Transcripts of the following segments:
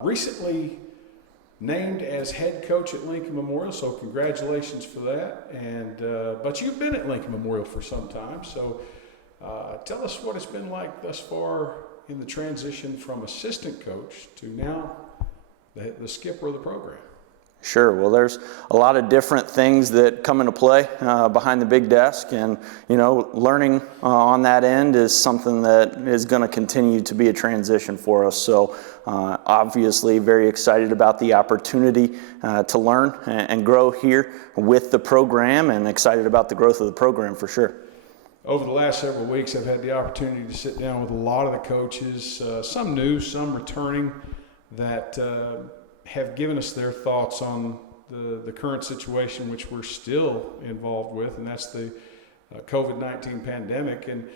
Recently named as head coach at Lincoln Memorial, so congratulations for that. And but you've been at Lincoln Memorial for some time, so tell us what it's been like thus far in the transition from assistant coach to now the skipper of the program. Sure. Well, there's a lot of different things that come into play behind the big desk, and learning on that end is something that is going to continue to be a transition for us. So obviously very excited about the opportunity to learn and grow here with the program, and excited about the growth of the program for sure. Over the last several weeks, I've had the opportunity to sit down with a lot of the coaches, some new, some returning, that have given us their thoughts on the current situation, which we're still involved with, and that's the COVID-19 pandemic. And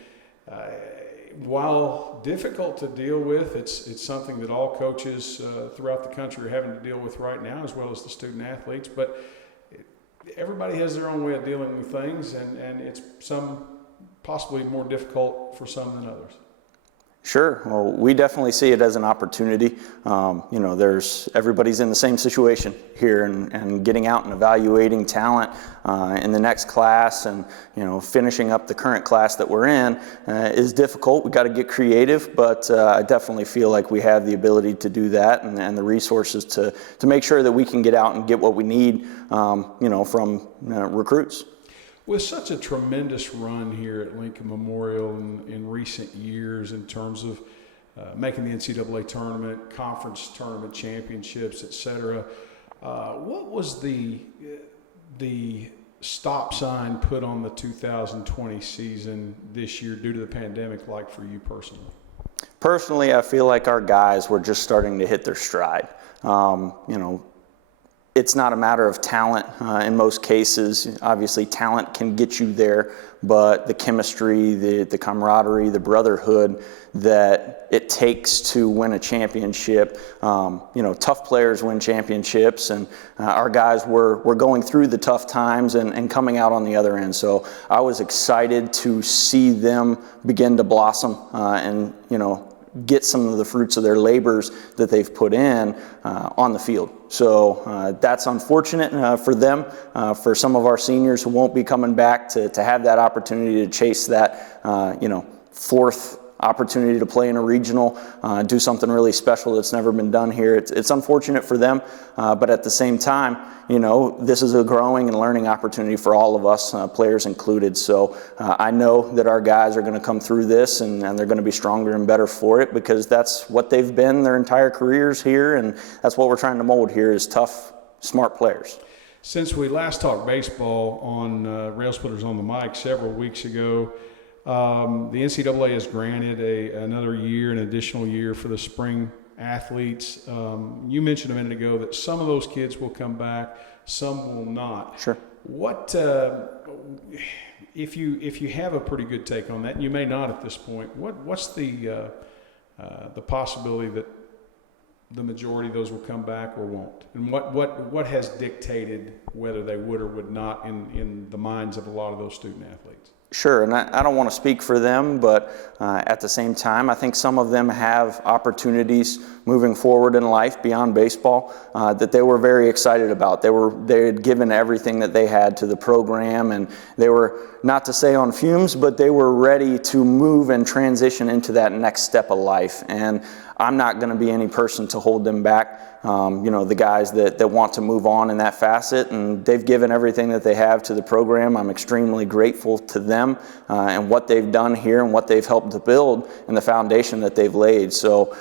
while difficult to deal with, it's something that all coaches throughout the country are having to deal with right now, as well as the student athletes. But everybody has their own way of dealing with things, and it's some possibly more difficult for some than others. Sure. Well, we definitely see it as an opportunity. Everybody's in the same situation here, and getting out and evaluating talent in the next class, and finishing up the current class that we're in is difficult. We got to get creative, but I definitely feel like we have the ability to do that, and the resources to make sure that we can get out and get what we need, from recruits. With such a tremendous run here at Lincoln Memorial in recent years, in terms of making the NCAA tournament, conference tournament championships, etc., what was the stop sign put on the 2020 season this year due to the pandemic like for you personally? Personally, I feel like our guys were just starting to hit their stride. It's not a matter of talent in most cases. Obviously, talent can get you there, but the chemistry, the camaraderie, the brotherhood that it takes to win a championship. Tough players win championships, and our guys were going through the tough times and coming out on the other end. So I was excited to see them begin to blossom and get some of the fruits of their labors that they've put in on the field. So that's unfortunate for them, for some of our seniors who won't be coming back to have that opportunity to chase that, fourth opportunity to play in a regional, do something really special that's never been done here. It's unfortunate for them, but at the same time, this is a growing and learning opportunity for all of us, players included. So I know that our guys are going to come through this, and they're going to be stronger and better for it, because that's what they've been their entire careers here, and that's what we're trying to mold here, is tough, smart players. Since we last talked baseball on Railsplitters on the Mic several weeks ago, the NCAA has granted an additional year for the spring athletes. You mentioned a minute ago that some of those kids will come back, some will not. Sure. What if you have a pretty good take on that, and you may not at this point, what's the possibility that the majority of those will come back or won't? And what has dictated whether they would or would not in the minds of a lot of those student athletes? Sure, and I don't want to speak for them, but at the same time, I think some of them have opportunities moving forward in life beyond baseball that they were very excited about. They had given everything that they had to the program, and they were, not to say on fumes, but they were ready to move and transition into that next step of life. And I'm not going to be any person to hold them back. The guys that want to move on in that facet, and they've given everything that they have to the program. I'm extremely grateful to them and what they've done here and what they've helped to build and the foundation that they've laid. So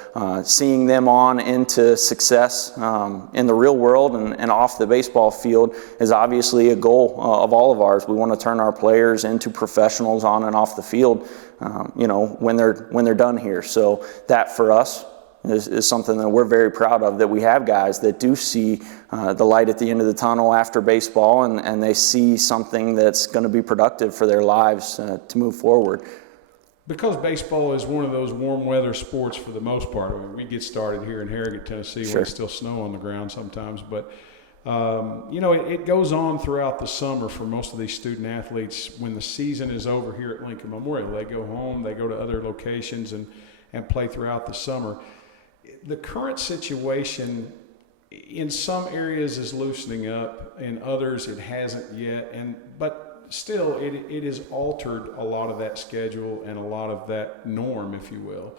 seeing them on into success in the real world and off the baseball field is obviously a goal of all of ours. We want to turn our players into professionals on and off the field, when they're done here. So that for us is something that we're very proud of, that we have guys that do see the light at the end of the tunnel after baseball, and they see something that's going to be productive for their lives to move forward. Because baseball is one of those warm weather sports for the most part. I mean, we get started here in Harrogate, Tennessee, Sure. where it's still snow on the ground sometimes, but it goes on throughout the summer for most of these student athletes. When the season is over here at Lincoln Memorial, they go home, they go to other locations and play throughout the summer. the current situation in some areas is loosening up, in others it hasn't yet, but still it has altered a lot of that schedule and a lot of that norm, if you will.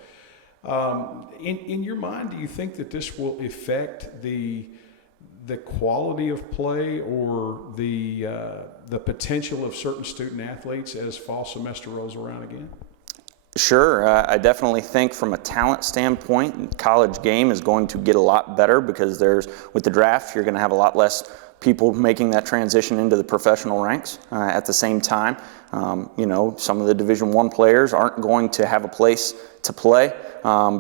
In your mind, do you think that this will affect the quality of play or the potential of certain student athletes as fall semester rolls around again? Sure, I definitely think from a talent standpoint, college game is going to get a lot better because with the draft, you're going to have a lot less people making that transition into the professional ranks. At the same time, some of the Division I players aren't going to have a place to play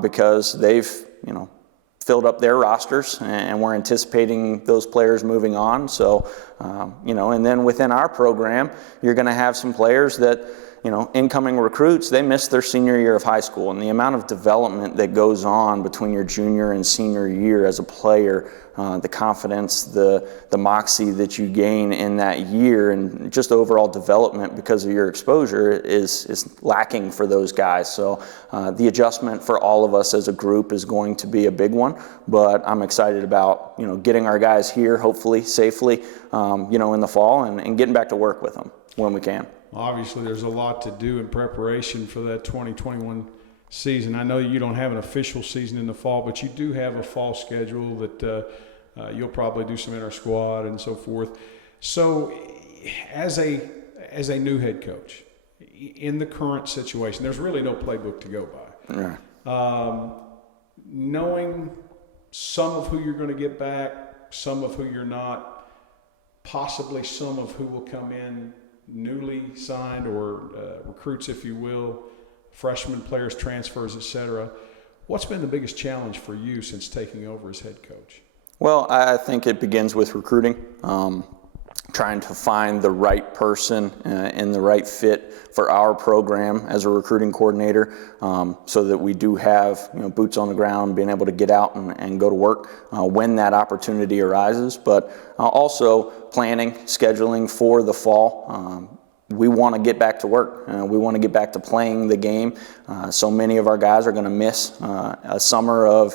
because they've, filled up their rosters, and we're anticipating those players moving on. So, and then within our program, you're going to have some players that, incoming recruits, they missed their senior year of high school, and the amount of development that goes on between your junior and senior year as a player, the confidence, the moxie that you gain in that year, and just overall development because of your exposure is lacking for those guys. So the adjustment for all of us as a group is going to be a big one, but I'm excited about, getting our guys here, hopefully safely, in the fall and getting back to work with them when we can. Obviously, there's a lot to do in preparation for that 2021 season. I know you don't have an official season in the fall, but you do have a fall schedule that you'll probably do some inter-squad and so forth. So as a new head coach, in the current situation, there's really no playbook to go by. Yeah. Knowing some of who you're going to get back, some of who you're not, possibly some of who will come in newly signed or recruits, if you will, freshman players, transfers, etc. What's been the biggest challenge for you since taking over as head coach? Well, I think it begins with recruiting, trying to find the right person and the right fit for our program as a recruiting coordinator, so that we do have boots on the ground, being able to get out and go to work when that opportunity arises, but also planning, scheduling for the fall. We want to get back to work. We want to get back to playing the game. So many of our guys are going to miss a summer of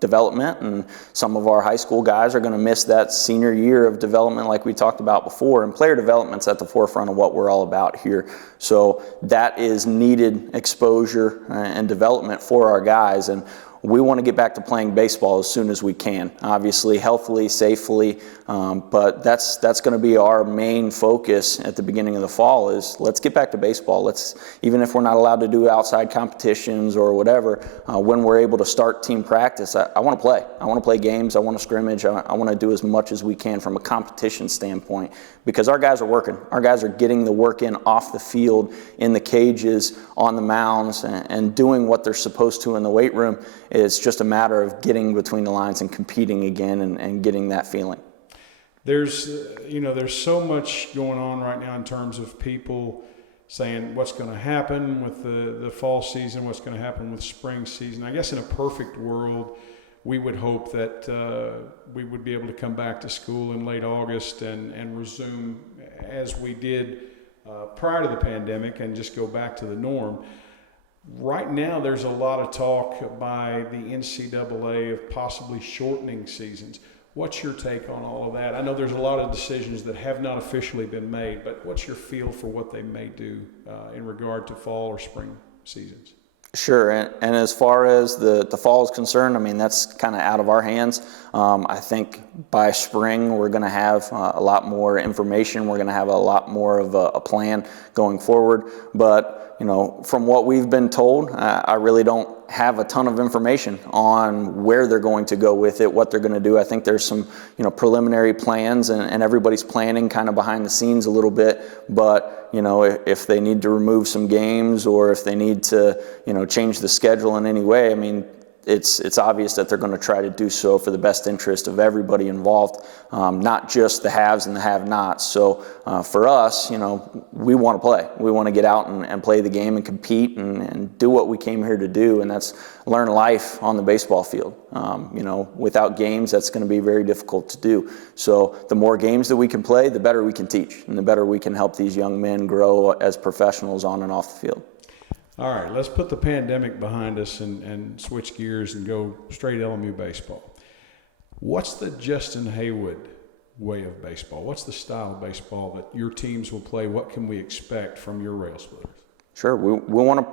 development, and some of our high school guys are going to miss that senior year of development like we talked about before, and player development's at the forefront of what we're all about here. So that is needed exposure and development for our guys, and we want to get back to playing baseball as soon as we can, obviously healthily, safely, but that's going to be our main focus at the beginning of the fall is let's get back to baseball. Even if we're not allowed to do outside competitions or whatever, when we're able to start team practice, I want to play. I want to play games. I want to scrimmage. I want to do as much as we can from a competition standpoint because our guys are working. Our guys are getting the work in off the field, in the cages, on the mounds, and doing what they're supposed to in the weight room. It's just a matter of getting between the lines and competing again and getting that feeling. There's so much going on right now in terms of people saying what's going to happen with the fall season, what's going to happen with spring season. I guess in a perfect world, we would hope that we would be able to come back to school in late August and resume as we did prior to the pandemic and just go back to the norm. Right now, there's a lot of talk by the NCAA of possibly shortening seasons. What's your take on all of that? I know there's a lot of decisions that have not officially been made, but what's your feel for what they may do in regard to fall or spring seasons? Sure, and as far as the fall is concerned, I mean, that's kind of out of our hands. I think by spring we're going to have a lot more information. We're going to have a lot more of a plan going forward, but from what we've been told, I really don't have a ton of information on where they're going to go with it, what they're going to do. I think there's some, preliminary plans and everybody's planning kind of behind the scenes a little bit. But, if they need to remove some games or if they need to, change the schedule in any way, I mean, it's obvious that they're going to try to do so for the best interest of everybody involved, not just the haves and the have-nots. So for us, we want to play. We want to get out and play the game and compete and do what we came here to do, and that's learn life on the baseball field. Without games, that's going to be very difficult to do. So the more games that we can play, the better we can teach, and the better we can help these young men grow as professionals on and off the field. All right, let's put the pandemic behind us and switch gears and go straight LMU baseball. What's the Justin Haywood way of baseball? What's the style of baseball that your teams will play? What can we expect from your Railsplitters? Sure, we want to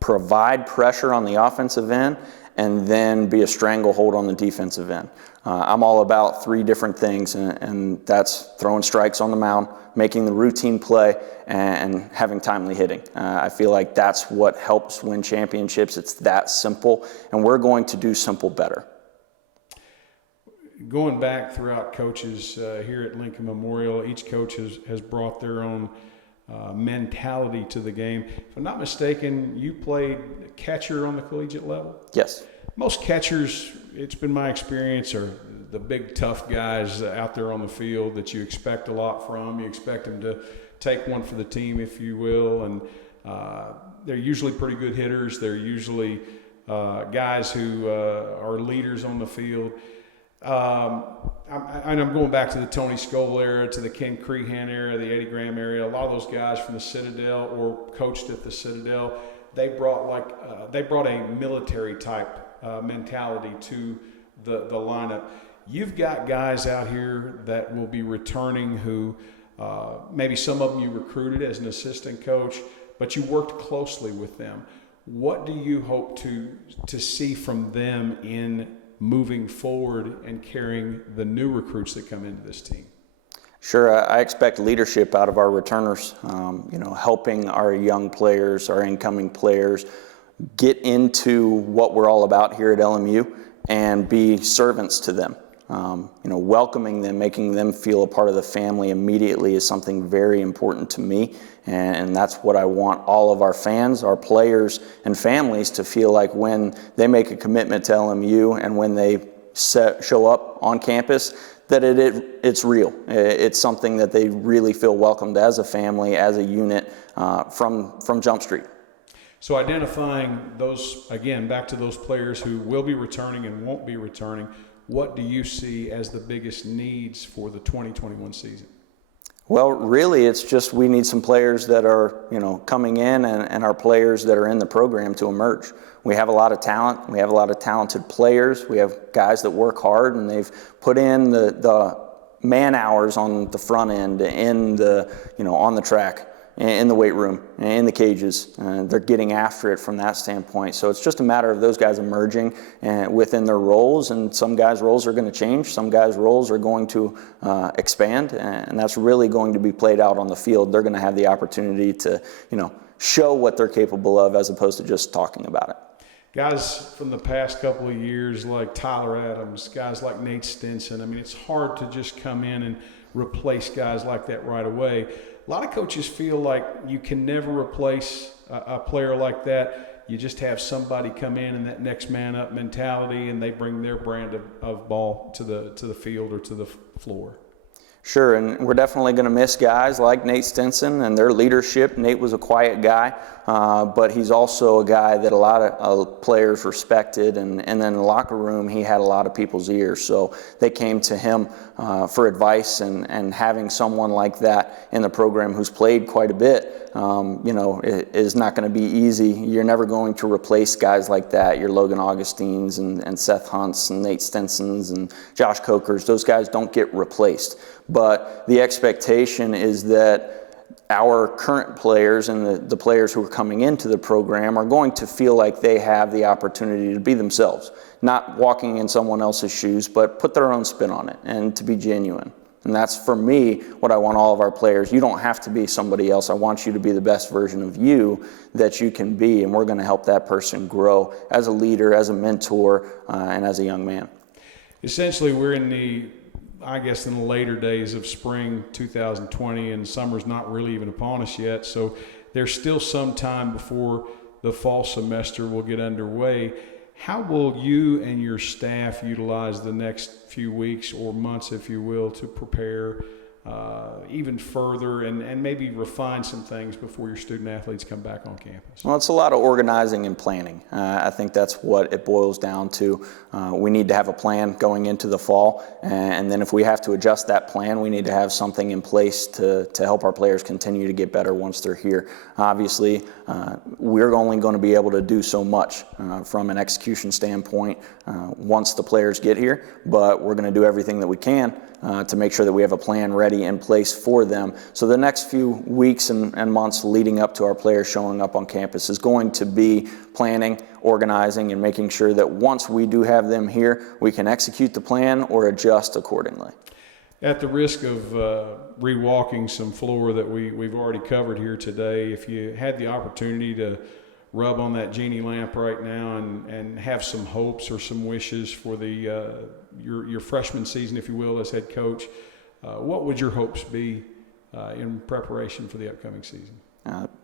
provide pressure on the offensive end and then be a stranglehold on the defensive end. I'm all about three different things, and that's throwing strikes on the mound, making the routine play, and having timely hitting. I feel like that's what helps win championships. It's that simple, and we're going to do simple better. Going back throughout coaches here at Lincoln Memorial, each coach has brought their own mentality to the game. If I'm not mistaken, you played catcher on the collegiate level? Yes. Most catchers, it's been my experience, are the big tough guys out there on the field that you expect a lot from. You expect them to take one for the team, if you will, and they're usually pretty good hitters. They're usually guys who are leaders on the field. I'm going back to the Tony Scoville era, to the Ken Crehan era, the Eddie Graham era. A lot of those guys from the Citadel or coached at the Citadel, they brought a military type mentality to the lineup. You've got guys out here that will be returning who maybe some of them you recruited as an assistant coach, but you worked closely with them. What do you hope to see from them in moving forward and carrying the new recruits that come into this team? Sure, I expect leadership out of our returners, helping our young players, our incoming players, get into what we're all about here at LMU and be servants to them. Welcoming them, making them feel a part of the family immediately is something very important to me. And that's what I want all of our fans, our players, and families to feel like when they make a commitment to LMU and when they show up on campus, that it's real. It's something that they really feel welcomed as a family, as a unit from Jump Street. So identifying those, again, back to those players who will be returning and won't be returning, what do you see as the biggest needs for the 2021 season? Well, really, it's just we need some players that are, coming in and our players that are in the program to emerge. We have a lot of talent. We have a lot of talented players. We have guys that work hard, and they've put in the man hours on the front end, in the, on the track, in the weight room, in the cages. They're getting after it from that standpoint. So it's just a matter of those guys emerging within their roles, and some guys' roles are going to change. Some guys' roles are going to expand, and that's really going to be played out on the field. They're going to have the opportunity to, show what they're capable of as opposed to just talking about it. Guys from the past couple of years like Tyler Adams, guys like Nate Stinson, it's hard to just come in and replace guys like that right away. A lot of coaches feel like you can never replace a player like that. You just have somebody come in and that next man up mentality, and they bring their brand of ball to the field or to the floor. Sure, and we're definitely going to miss guys like Nate Stinson and their leadership. Nate was a quiet guy, but he's also a guy that a lot of players respected, and then in the locker room he had a lot of people's ears, so they came to him for advice, and having someone like that in the program who's played quite a bit, is not going to be easy. You're never going to replace guys like that, your Logan Augustines and Seth Hunts and Nate Stinsons and Josh Cokers. Those guys don't get replaced. But the expectation is that our current players and the players who are coming into the program are going to feel like they have the opportunity to be themselves, not walking in someone else's shoes, but put their own spin on it and to be genuine. And that's, for me, what I want all of our players. You don't have to be somebody else. I want you to be the best version of you that you can be, and we're going to help that person grow as a leader, as a mentor, and as a young man. Essentially, we're in the later days of spring 2020, and summer's not really even upon us yet. So there's still some time before the fall semester will get underway. How will you and your staff utilize the next few weeks or months, if you will, to prepare even further and maybe refine some things before your student athletes come back on campus? Well, it's a lot of organizing and planning. I think that's what it boils down to. We need to have a plan going into the fall, and then if we have to adjust that plan, we need to have something in place to help our players continue to get better once they're here. Obviously, we're only going to be able to do so much from an execution standpoint once the players get here, but we're going to do everything that we can to make sure that we have a plan ready in place for them. So the next few weeks and months leading up to our players showing up on campus is going to be planning, organizing, and making sure that once we do have them here, we can execute the plan or adjust accordingly. At the risk of rewalking some floor that we've already covered here today, if you had the opportunity to rub on that genie lamp right now and have some hopes or some wishes for the your freshman season, if you will, as head coach, what would your hopes be in preparation for the upcoming season?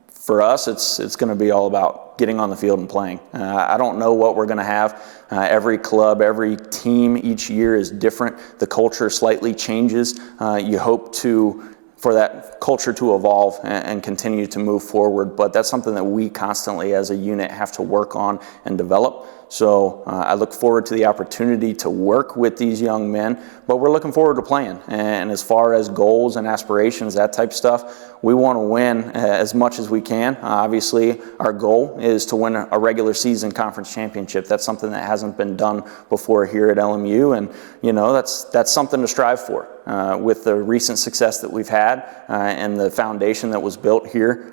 For us, it's going to be all about getting on the field and playing. I don't know what we're going to have. Every club, every team each year is different. The culture slightly changes. You hope for that culture to evolve and continue to move forward, but that's something that we constantly as a unit have to work on and develop. So I look forward to the opportunity to work with these young men, but we're looking forward to playing. And as far as goals and aspirations, that type of stuff, we want to win as much as we can. Obviously, our goal is to win a regular season conference championship. That's something that hasn't been done before here at LMU, and that's something to strive for. With the recent success that we've had and the foundation that was built here,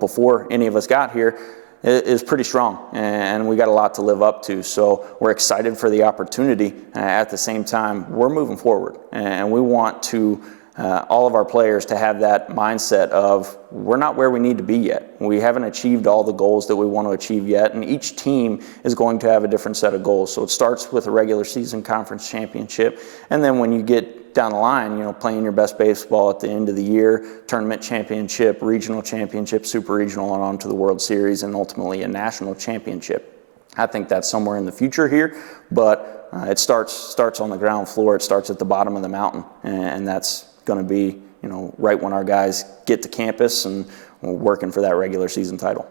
before any of us got here, is pretty strong, and we got a lot to live up to. So we're excited for the opportunity. At the same time, we're moving forward, and we want to all of our players to have that mindset of we're not where we need to be yet. We haven't achieved all the goals that we want to achieve yet, and each team is going to have a different set of goals. So it starts with a regular season conference championship, and then when you get down the line, playing your best baseball at the end of the year, tournament championship, regional championship, super regional, and on to the World Series, and ultimately a national championship. I think that's somewhere in the future here, but it starts on the ground floor. It starts at the bottom of the mountain, and that's going to be, right when our guys get to campus and we're working for that regular season title.